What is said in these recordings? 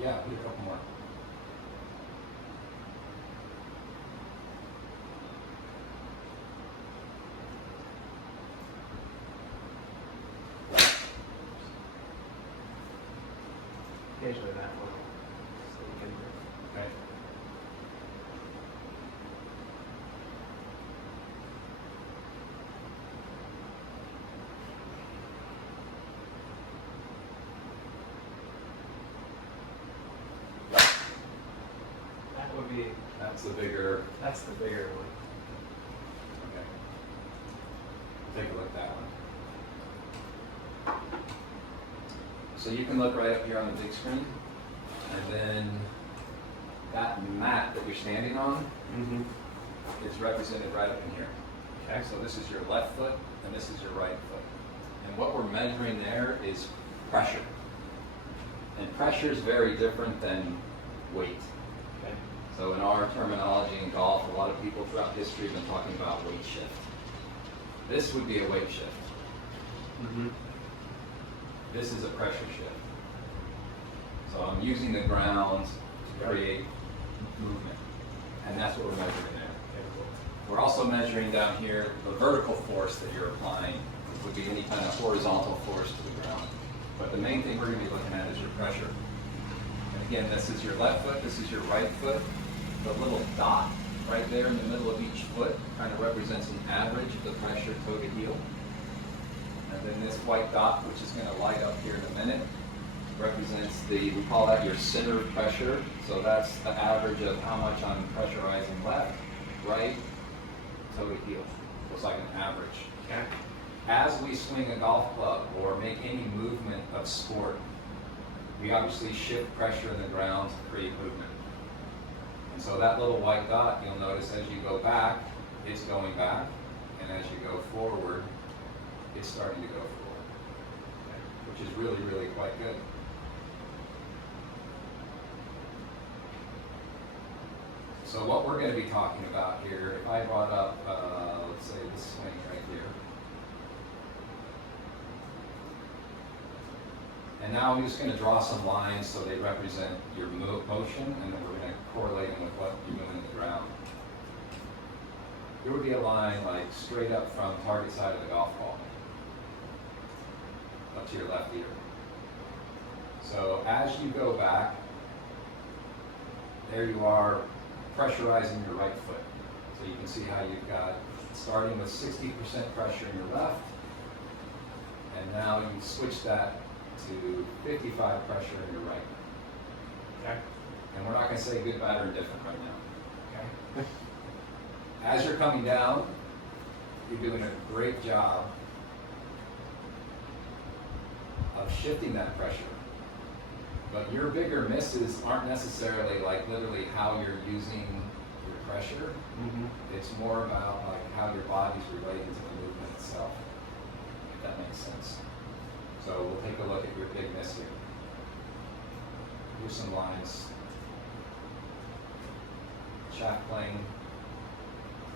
Yeah, put a couple more. Occasionally that one. So you can, Okay. that would be, That's the bigger. that's the bigger one. Okay. Take a look at that one. So you can look right up here on the big screen, and then that mat that you're standing on Mm-hmm. is represented right up in here. Okay. So this is your left foot, and this is your right foot. And what we're measuring there is pressure. And pressure is very different than weight. Okay. So in our terminology in golf, a lot of people throughout history have been talking about weight shift. This would be a weight shift. Mm-hmm. This is a pressure shift. So I'm using the ground to create movement. And that's what we're measuring there. Okay, cool. We're also measuring down here the vertical force that you're applying. It would be any kind of horizontal force to the ground. But the main thing we're going to be looking at is your pressure. And again, this is your left foot, this is your right foot. The little dot right there in the middle of each foot kind of represents an average of the pressure toe to heel. And then this white dot, which is going to light up here in a minute, represents we call that your center of pressure. So that's the average of how much I'm pressurizing left, right, toe to heel. It's like an average. Okay. As we swing a golf club or make any movement of sport, we obviously shift pressure in the ground to create movement. And so that little white dot, you'll notice as you go back, it's going back, and as you go forward, it's starting to go forward, which is really, really quite good. So what we're going to be talking about here, if I brought up, let's say this swing right here. And now I'm just going to draw some lines so they represent your motion, and then we're going to correlate them with what you're doing in the ground. There would be a line like straight up from target side of the golf ball, up to your left ear. So as you go back, there you are pressurizing your right foot. So you can see how you've got, starting with 60% pressure in your left, and now you switch that to 55 pressure in your right. Okay. And we're not going to say good, bad, or indifferent right now. Okay? As you're coming down, you're doing a great job of shifting that pressure. But your bigger misses aren't necessarily like literally how you're using your pressure. Mm-hmm. It's more about like how your body's relating to the movement itself, if that makes sense. So we'll take a look at your big miss here. Here's some lines. Shaft plane,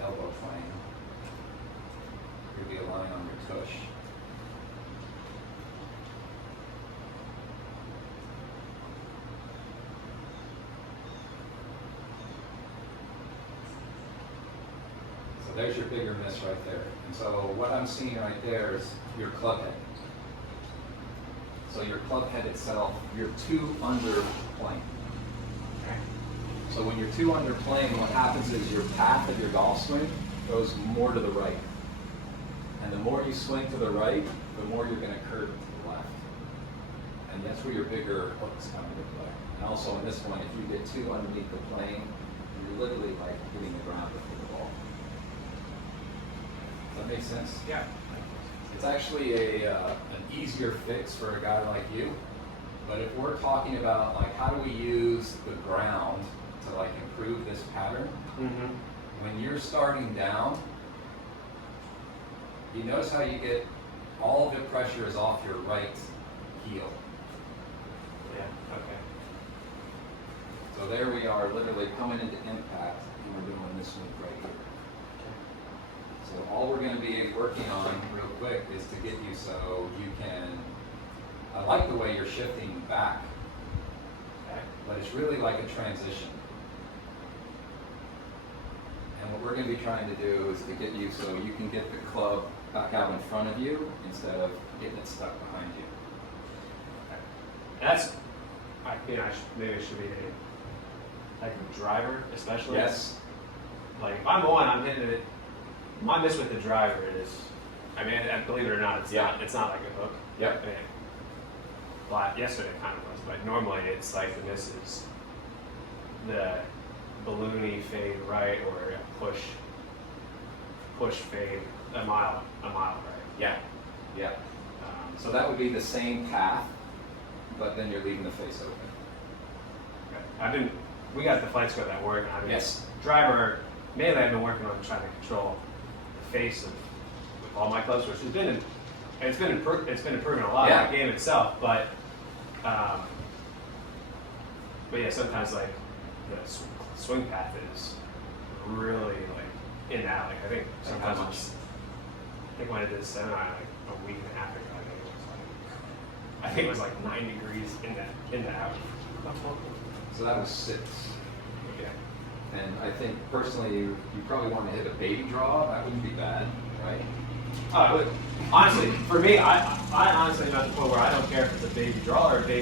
elbow plane. Could be a line on your tush. So there's your bigger miss right there. And so what I'm seeing right there is your club head. So your club head itself, you're 2 under plane. Okay. So when you're 2 under plane, what happens is your path of your golf swing goes more to the right. And the more you swing to the right, the more you're going to curve to the left. And that's where your bigger hooks come into play. And also in this one, if you get 2 underneath the plane, you're literally like hitting the ground before the ball. Does that make sense? Yeah. It's actually an easier fix for a guy like you. But if we're talking about like how do we use the ground to like improve this pattern, Mm-hmm. when you're starting down, you notice how you get all of the pressure is off your right heel. Yeah. Okay. So there we are, literally coming into impact, and we're doing this one right here. So all we're going to be working on real quick is to get you so you can, I like the way you're shifting back. Okay. it's really like a transition. And what we're going to be trying to do is to get you so you can get the club back out in front of you instead of getting it stuck behind you. That's, maybe it should be like a driver, especially. Yes. Like if I'm on, I'm hitting it. My miss with the driver is, believe it or not, it's not like a hook. Yep. But yesterday it kind of was, but normally it's like the miss is the balloony fade right or a push fade a mile right. Yeah. Yeah. So that would be the same path, but then you're leaving the face open. We got the flight score that work. Yes. Driver, mainly I've been working on trying to control the face with all my clubs, which has been, it's been improving a lot Yeah. in the game itself, but yeah, sometimes like the swing path is really like in and out. Like I think sometimes when I did a seminar like a week and a half ago, I think it was like 9 degrees in the out. So that was 6. Yeah. And I think personally, you probably want to hit a baby draw. That wouldn't be bad, right? Honestly, for me, I honestly am at the point where I don't care if it's a baby draw or a baby